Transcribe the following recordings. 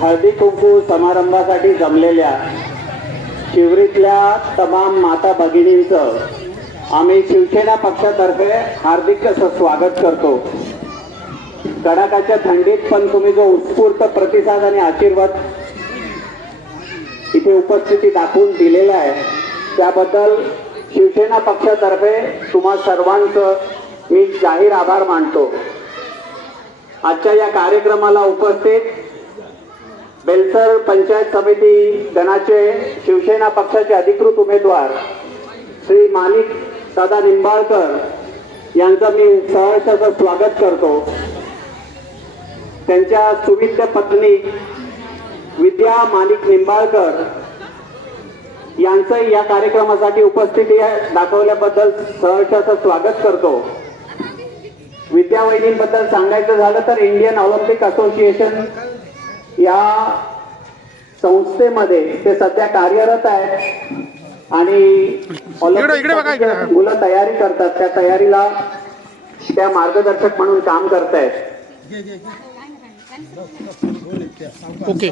हळदी कुंकू समारंभासाठी जमलेल्या शिवरीतल्या तमाम माता भगिनींचं आम्ही शिवसेना पक्षातर्फे हार्दिक स्वागत करतो। कडाक्याच्या थंडीत पण तुम्ही जो उत्स्फूर्त प्रतिसाद आणि आशीर्वाद इथे उपस्थिती दाखवून दिलेला आहे त्याबद्दल शिवसेना पक्षातर्फे तुम्हा सर्वांचं मी जाहीर आभार मानतो। आजच्या या कार्यक्रमाला उपस्थित बेलसर पंचायत समिती गणाचे शिवसेना पक्षाचे अधिकृत उमेदवार श्री माणिक दादा निंबाळकर यांचं मी सहर्ष स्वागत करतो। त्यांच्या सुविद्य पत्नी विद्या माणिक निंबाळकर यांचं या कार्यक्रमासाठी उपस्थिती दाखवल्याबद्दल सहर्ष स्वागत करतो। विद्या वहिनींबद्दल सांगायचं झालं तर इंडियन ऑलिम्पिक असोसिएशन या संस्थेमध्ये ते सध्या कार्यरत आहेत आणि मुलं तयारी करतात त्या तयारीला त्या मार्गदर्शक म्हणून काम करतायत। ओके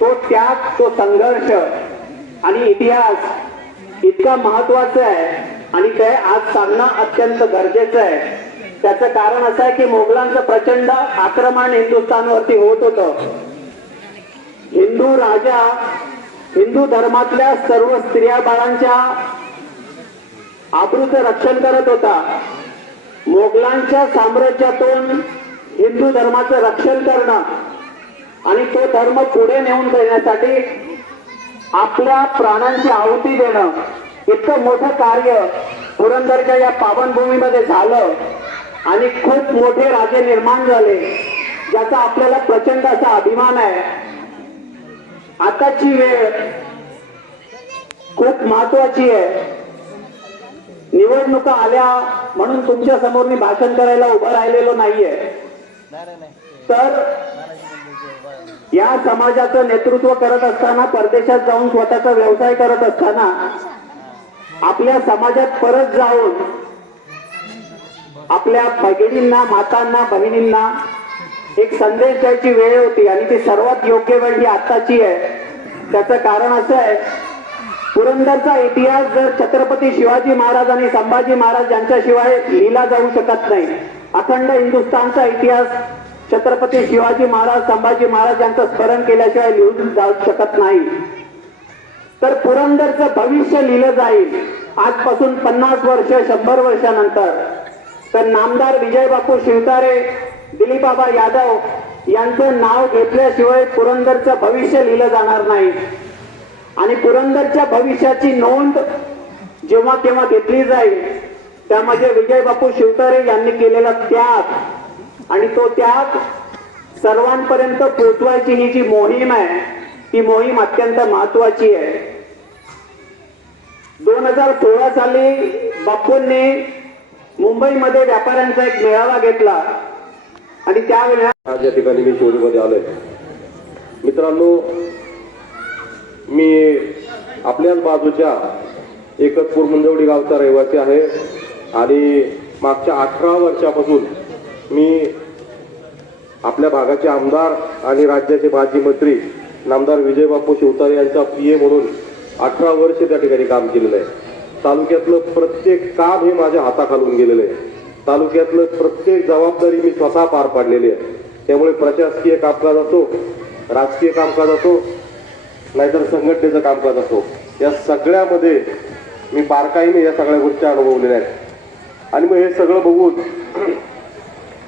तो त्याग तो संघर्ष आणि इतिहास इतका महत्वाचा आहे आणि ते आज सांगणं अत्यंत गरजेचं आहे। त्याचं कारण असं आहे की मोगलांचं प्रचंड आक्रमण हिंदुस्थानवरती होत होतं। हिंदू राजा हिंदू धर्मातल्या सर्व स्त्रिया बाळांच्या आबरूचं रक्षण करत होता। मोगलांच्या साम्राज्यातून हिंदू धर्माचं रक्षण करणं आणि तो धर्म पुढे नेऊन देण्यासाठी आपल्या प्राणांची आहुती देणं इतकं मोठं कार्य पुरंदरच्या या पावनभूमीमध्ये झालं आणि खूप मोठे राजे निर्माण झाले ज्याचा आपल्याला प्रचंड असा अभिमान आहे। आताची वेळ खूप महत्वाची आहे। निवडणुका आल्या म्हणून तुमच्या समोर मी भाषण करायला उभं राहिलेलो नाहीये, तर या समाजाचं नेतृत्व करत असताना परदेशात जाऊन स्वतःचा व्यवसाय करत असताना आपल्या समाजात परत जाऊन आपल्या भगिनींना मातांना बहिणींना एक संदेश द्यायची वेळ होती आणि ती सर्वात योग्य वेळ ही आत्ताची आहे। त्याचं कारण असं आहे पुरंदरचा इतिहास जर छत्रपती शिवाजी महाराज आणि संभाजी महाराज यांच्याशिवाय लिहिला जाऊ शकत नाही। अखंड हिंदुस्थानचा इतिहास छत्रपती शिवाजी महाराज संभाजी महाराज यांचं स्मरण केल्याशिवाय लिहून जाऊ शकत नाही। तर पुरंदरचं भविष्य लिहिलं जाईल आजपासून 50 वर्ष 100 वर्षानंतर। तर नामदार विजय बापू शिवतारे दिलीपबाबा यादव यांचं नाव घेतल्याशिवाय पुरंदरचं भविष्य लिहिलं जाणार नाही आणि पुरंदरच्या भविष्याची नोंद जेव्हा केव्हा घेतली जाईल त्यामध्ये विजय बापू शिवतारे यांनी केलेला त्याग आणि तो त्याग सर्वांपर्यंत पोहोचवायची ही जी मोहीम आहे ती मोहीम अत्यंत महत्वाची आहे। 2016 साली बापूंनी मुंबईमध्ये व्यापाऱ्यांचा एक मेळावा घेतला आणि त्यावेळी आज या ठिकाणी मी शिवडीमध्ये आलोय। मित्रांनो, मी आपल्याच बाजूच्या एकतपूर मुंजवडी गावचा रहिवासी आहे आणि मागच्या 18 वर्षापासून मी आपल्या भागाचे आमदार आणि राज्याचे माजी मंत्री नामदार विजय बापू शिवतारे यांचा PA म्हणून 18 वर्ष त्या ठिकाणी काम केलेलं आहे। तालुक्यातलं प्रत्येक काम हे माझ्या हाताखालून गेलेलं आहे। तालुक्यातलं प्रत्येक जबाबदारी मी स्वतः पार पाडलेली आहे। त्यामुळे प्रशासकीय कामकाज असो, राजकीय कामकाज असो, नाहीतर संघटनेचं कामकाज असो, या सगळ्यामध्ये मी बारकाईने या सगळ्या गोष्टी अनुभवलेल्या आहेत। आणि मग हे सगळं बघून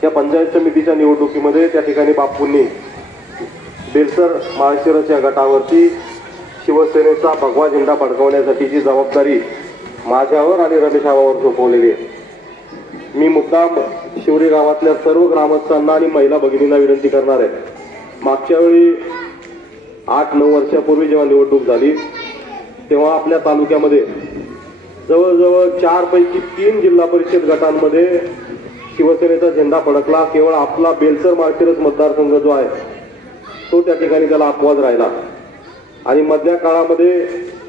या पंचायत समितीच्या निवडणुकीमध्ये त्या ठिकाणी बापूंनी बेलसर माळशिरस या गटावरती शिवसेनेचा भगवा झेंडा फडकवण्यासाठीची जबाबदारी माझ्यावर आणि रमेश आबावर सोपवलेली आहे. मी मुद्दाम शिवरी गावातल्या सर्व ग्रामस्थांना आणि महिला भगिनींना विनंती करणार आहे. मागच्या वेळी 8-9 वर्षापूर्वी जेव्हा निवडणूक झाली तेव्हा आपल्या तालुक्यामध्ये जवळजवळ 4 पैकी 3 जिल्हा परिषद गटांमध्ये शिवसेनेचा झेंडा फडकला. केवळ आपला बेलसर माळशिरस मतदारसंघ जो आहे तो त्या ठिकाणी त्याला अपवाद राहिला. आणि मधल्या काळामध्ये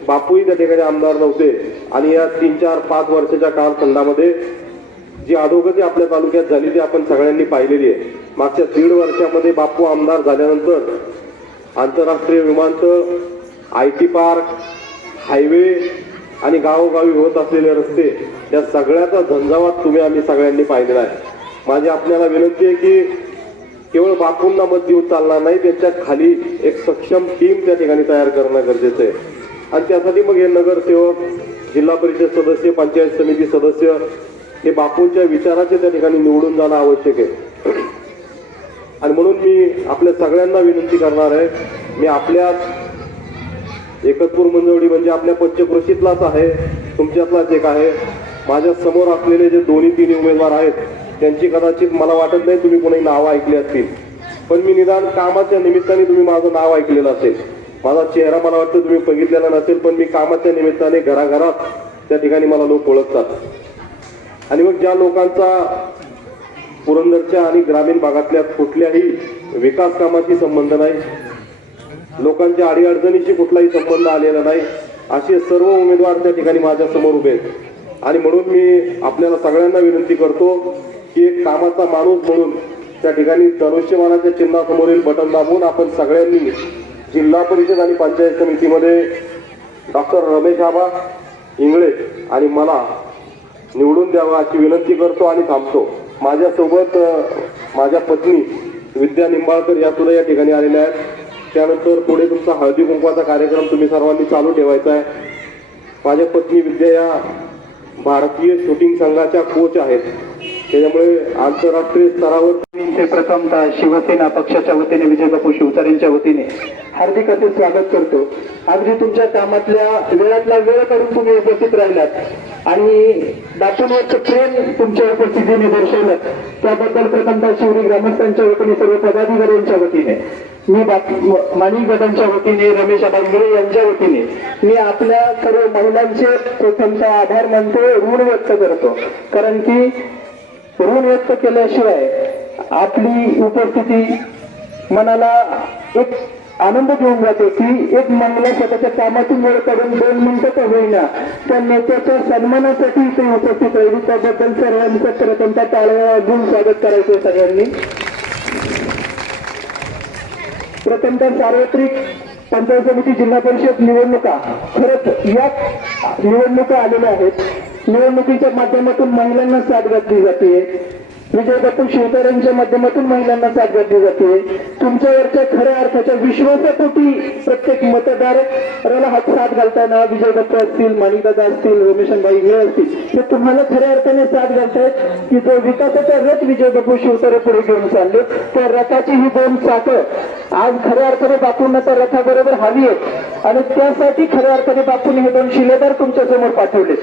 बापूही त्या ठिकाणी आमदार नव्हते. आणि या 3-4-5 वर्षाच्या कालखंडामध्ये जी अधोगती आपल्या तालुक्यात झाली ती आपण सगळ्यांनी पाहिलेली आहे. मागच्या 1.5 वर्षामध्ये बापू आमदार झाल्यानंतर आंतरराष्ट्रीय विमानतळ, IT पार्क, हायवे आणि गावोगावी होत असलेले रस्ते या सगळ्याचा झंझावात आम्ही सगळ्यांनी पाहिलेला आहे. माझी आपल्याला विनंती आहे की केवळ बापूंना मत देऊन चालणार नाही, त्यांच्या खाली एक सक्षम टीम त्या ठिकाणी तयार करणं गरजेचं आहे. आणि त्यासाठी मग हे नगरसेवक, जिल्हा परिषद सदस्य, पंचायत समिती सदस्य हे बापूंच्या विचाराचे त्या ठिकाणी निवडून जाणं आवश्यक आहे. आणि म्हणून मी आपल्या सगळ्यांना विनंती करणार आहे, मी आपल्या एकतपूर मंजवडी म्हणजे आपल्या पंचक्रोशीतलाच आहे, तुमच्यातलाच एक आहे. माझ्या समोर असलेले जे 2-3 उमेदवार आहेत त्यांची कदाचित मला वाटत नाही तुम्ही कोणी नावं ऐकली असतील, पण मी निदान कामाच्या निमित्ताने तुम्ही माझं नाव ऐकलेलं असेल. माझा चेहरा मला वाटतं तुम्ही बघितलेला नसेल, पण मी कामाच्या निमित्ताने घराघरात त्या ठिकाणी मला लोक ओळखतात. आणि मग ज्या लोकांचा पुरंदरच्या आणि ग्रामीण भागातल्या कुठल्याही विकास कामाशी संबंध नाही, लोकांच्या अडीअडचणीशी कुठलाही संबंध आलेला नाही, असे सर्व उमेदवार त्या ठिकाणी माझ्या समोर उभे आहेत. आणि म्हणून मी आपल्याला सगळ्यांना विनंती करतो की एक कामाचा माणूस म्हणून त्या ठिकाणी धनुष्यबाणाच्या चिन्हासमोरील बटन दाबून आपण सगळ्यांनी जिल्हा परिषद आणि पंचायत समितीमध्ये डॉक्टर रमेश आबा इंगळे आणि मला निवडून द्यावं अशी विनंती करतो आणि थांबतो. माझ्यासोबत माझ्या पत्नी विद्या निंबाळकर या सुद्धा या ठिकाणी आलेल्या आहेत. त्यानंतर पुढे तुमचा हळदी कुंकवाचा कार्यक्रम तुम्ही सर्वांनी चालू ठेवायचा आहे. माझ्या पत्नी विद्या या भारतीय शूटिंग संघाच्या कोच आहेत, त्याच्यामुळे आंतरराष्ट्रीय स्तरावर प्रथमतः शिवसेना पक्षाच्या वतीने विजय बापू शिवतारेंच्या वतीने हार्दिक असे स्वागत करतो. अगदी तुमच्या कामातल्या वेळातला वेळ काढून तुम्ही उपस्थित राहिलात आणि बापूंवरचं प्रेम तुमच्या उपस्थितीने दर्शवलं, त्याबद्दल प्रथमतः शिवरी ग्रामस्थांच्या वतीने, सर्व पदाधिकाऱ्यांच्या वतीने, मी माणी गटांच्या वतीने, रमेश आबांगळे यांच्या वतीने मी आपल्या सर्व महिलांचे प्रथमतः आभार मानतो, ऋण व्यक्त करतो. कारण की ऋण व्यक्त केल्याशिवाय आपली उपस्थिती मनाला एक आनंद घेऊन जाते की एक महिला स्वतःच्या कामातून वेळ काढून 2 मिनिटं का होईना त्या नेत्याच्या सन्मानासाठी इथे उपस्थित राहिली. त्याबद्दल सर्वांचं प्रथमतः टाळ्या वाजवून स्वागत करायचं सगळ्यांनी. प्रथमतः सार्वत्रिक पंचायत समिती, जिल्हा परिषद निवडणुका खरंच या निवडणुका आलेल्या आहेत. निवडणुकीच्या माध्यमातून महिलांना साथ घातली जाते, विजय बापू शिवतारेंच्या माध्यमातून महिलांना साथ घातली जाते. तुमच्यावरच्या खऱ्या अर्थाच्या विश्वासापोटी प्रत्येक मतदाराला हात साथ घालताना विजय बापू असतील, माणिकदादा असतील, रमेशभाई इंगळे असतील, हे तुम्हाला खऱ्या अर्थाने साथ घालतायत की जो विकासाचा रथ विजय बापू शिवतारे पुढे घेऊन चालले, त्या रथाची ही 2 चाकं आज खऱ्या अर्थाने बापूंना त्या रथाबरोबर हवी आहेत. आणि त्यासाठी खऱ्या अर्थाने बापूंनी हे 2 शिलेदार तुमच्या समोर पाठवले.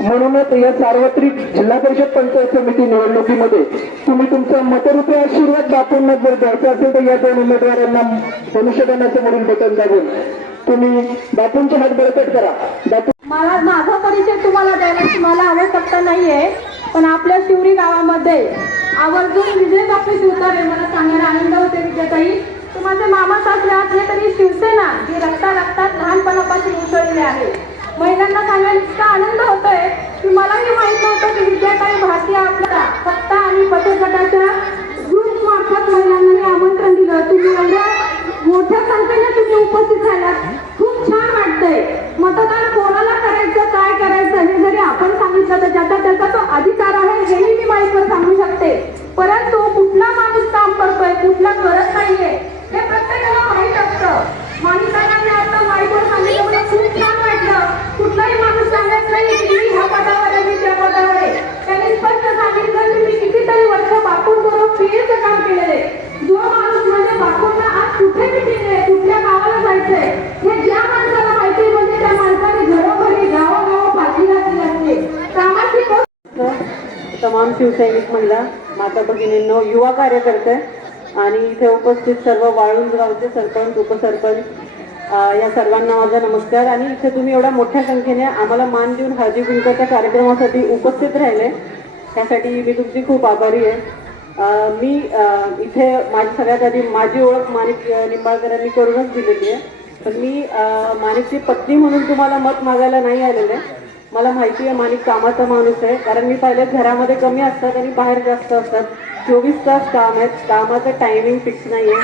म्हणूनच या सार्वत्रिक जिल्हा परिषद पंचायत समिती निवडणुकीमध्ये तुम्ही तुमचा मतरूपी आशीर्वाद बापूंना जर द्यायचा असेल तर या 2 उमेदवारांना धनुष्यबाणासमोरील बटन दाबून तुम्ही बापूंचे हात बळकट करा. बापू, मला माझा परिचय तुम्हाला द्यायची मला आवश्यकता नाहीये, पण आपल्या शिवरी गावामध्ये आवर्जून विजय बापू शिवतारे मला सांगायला आनंद होते. विद्याताई, तू माझे मामा सासरे असले तरी शिवसेना ही रक्तात लहानपणापासून उसळलेली आहे. महिलांना सांगायला इतका आनंद होतोय की मलाही माहित नव्हतं की विद्याताई भारतीय आपल्या सत्ता आणि बचत गटाच्या ग्रुप मार्फत महिलांना आमंत्रण दिलं. तुम्ही एवढ्या मोठ्या संख्येने तुम्ही उपस्थित झालात, खूप छान वाटतंय. मतदान कोणाला करायचं, काय करायचं हे जरी आपण सांगितलं तर ज्याचा त्याचा तो अधिकार आहे हेही मी माईकवर सांगू शकते. परंतु कुठला माणूस काम करतोय, कुठला करत नाहीये हे प्रत्येकाला माहीत असतं. माणसांना मी आता माईकवर सांगितलं, मला खूप छान वाटलं. कुठलाही माणूस सांगत नाही की मी ह्या तमाम शिवसैनिक महिला, माता भगिनींनो, युवा कार्यकर्ते आणि इथे उपस्थित सर्व वाळूंज गावचे सरपंच, उपसरपंच, या सर्वांना माझा नमस्कार. आणि इथे तुम्ही एवढ्या मोठ्या संख्येने आम्हाला मान देऊन हळदी कुंकवाच्या कार्यक्रमासाठी उपस्थित राहिले, त्यासाठी मी तुमची खूप आभारी आहे. मी इथे माझी सगळ्यात आधी माझी ओळख माणिक निंबाळकरांनी करूनच दिलेली आहे, पण मी माणिकची पत्नी म्हणून तुम्हाला मत मागायला नाही आलेले. मला माहिती आहे माणिक कामाचा माणूस आहे, कारण मी पाहिले घरामध्ये कमी असतात आणि बाहेर जास्त असतात. 24 तास काम आहेत, कामाचं टायमिंग फिक्स नाही आहे.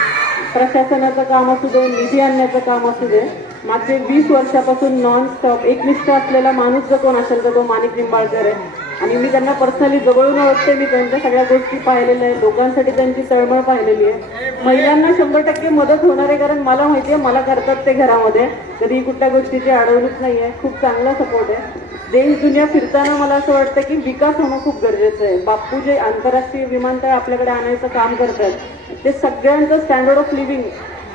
प्रशासनाचं काम असू दे, निधी आणण्याचं काम असू दे, मागचे 20 वर्षापासून नॉन स्टॉप एकनिष्ठ असलेला माणूस जर कोण असेल तर तो माणिक निंबाळकर आहे. आणि मी त्यांना पर्सनली जवळून ओळखते, मी त्यांच्या सगळ्या गोष्टी पाहिलेल्या आहेत, लोकांसाठी त्यांची तळमळ पाहिलेली आहे. महिलांना 100% मदत होणार आहे, कारण मला माहिती आहे मला करतात ते घरामध्ये, कधी कुठल्या गोष्टीची अडवणूक नाही आहे. खूप चांगला सपोर्ट आहे. देश दुनिया फिरताना मला असं वाटतं की विकास होणं खूप गरजेचं आहे. बापू जे आंतरराष्ट्रीय विमानतळ आपल्याकडे आणायचं काम करतात, ते सगळ्यांचं स्टँडर्ड ऑफ लिव्हिंग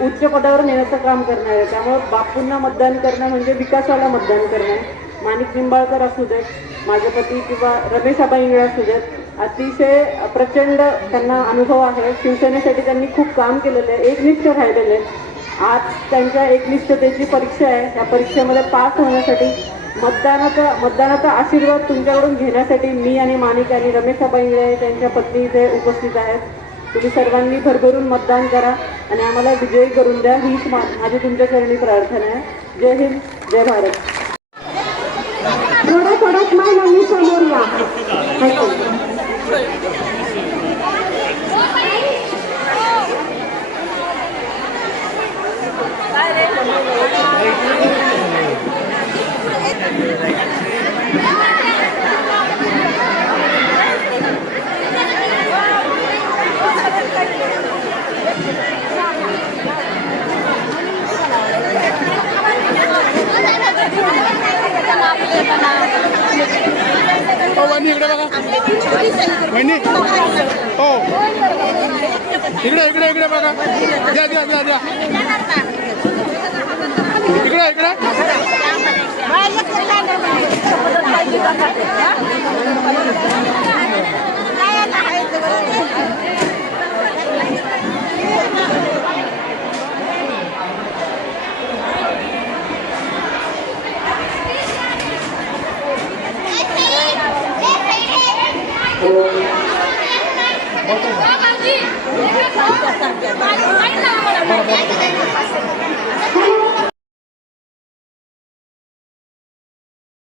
उच्च पदावर नेण्याचं काम करणार आहे. त्यामुळे बापूंना मतदान करणं म्हणजे विकासाला मतदान करणं आहे. माणिक निंबाळकर असू देत, माझे पती किंवा रमेश आबा इंगळे असू देत, अतिशय प्रचंड त्यांना अनुभव आहे. शिवसेनेसाठी त्यांनी खूप काम केलेलं आहे, एकनिष्ठ राहिलेले आहेत. आज त्यांच्या एकनिष्ठतेची परीक्षा आहे. त्या परीक्षेमध्ये पास होण्यासाठी मतदानाचा आशीर्वाद तुमच्याकडून घेण्यासाठी मी आणि माणिक आणि रमेश आबा इंगळे त्यांच्या पत्नी इथे उपस्थित आहेत. तुम्ही सर्वांनी भरभरून मतदान करा आणि आम्हाला विजयी करून द्या, हीच माझी तुमच्या चरणी प्रार्थना आहे. जय हिंद, जय भारत. थोडं महिलांनी समोर या. हो वहिनी इकडे बघा, वहिनी हो इकडे इकडे इकडे बघा, द्या द्या द्या द्या इकडे इकडे. हो